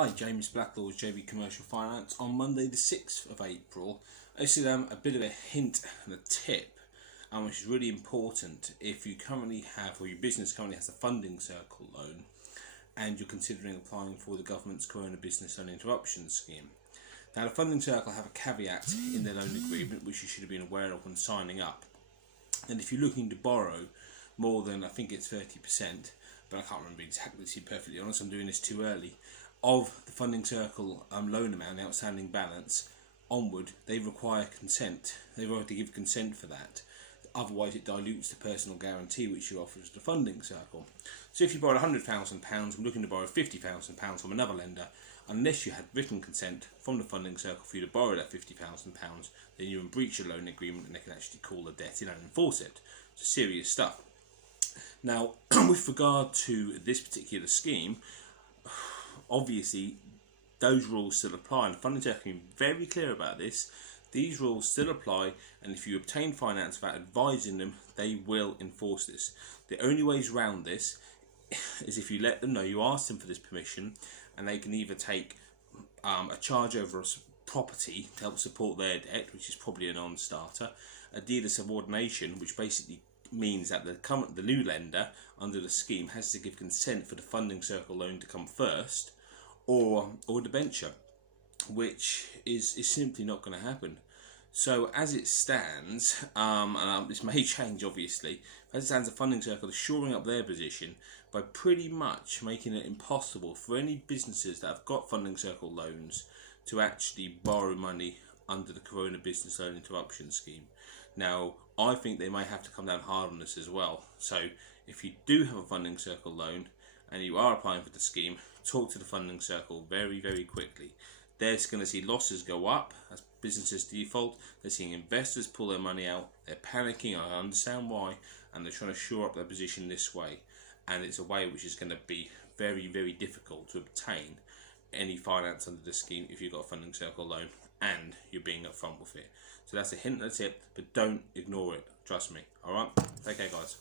Hi, James Blacklaw's JB Commercial Finance on Monday the 6th of April. This is a bit of a hint and a tip, which is really important if you currently have, or your business currently has a funding circle loan and you're considering applying for the government's Corona Business Loan Interruption Scheme. Now, the funding circle have a caveat in their loan agreement which you should have been aware of when signing up. And if you're looking to borrow more than, I think it's 30%, but I can't remember exactly, to be perfectly honest, I'm doing this too early, of the funding circle loan amount, the outstanding balance, onward, they require consent. They've got to give consent for that. Otherwise, it dilutes the personal guarantee which you offer to the funding circle. So if you borrowed £100,000 and looking to borrow £50,000 from another lender, unless you had written consent from the funding circle for you to borrow that £50,000, then you're in breach of loan agreement and they can actually call the debt in and enforce it. It's serious stuff. Now, with regard to this particular scheme, obviously those rules still apply, and the funding circle can be very clear about this. These rules still apply, and if you obtain finance without advising them, they will enforce this. The only ways around this is if you let them know, you ask them for this permission, and they can either take a charge over a property to help support their debt, which is probably a non-starter, a deed of subordination, which basically means that the new lender under the scheme has to give consent for the funding circle loan to come first, or debenture, which is simply not going to happen. So as it stands, and this may change obviously, as it stands, the funding circle is shoring up their position by pretty much making it impossible for any businesses that have got funding circle loans to actually borrow money under the Corona Business Loan Interruption Scheme. Now, I think they may have to come down hard on this as well. So if you do have a funding circle loan and you are applying for the scheme, talk to the funding circle very, very quickly. They're going to see losses go up as businesses default. They're seeing investors pull their money out. They're panicking. I understand why, and they're trying to shore up their position this way. And it's a way which is going to be very, very difficult to obtain any finance under the scheme if you've got a funding circle loan and you're being upfront with it. So that's a hint, that's it, but don't ignore it. Trust me. All right, take care, guys.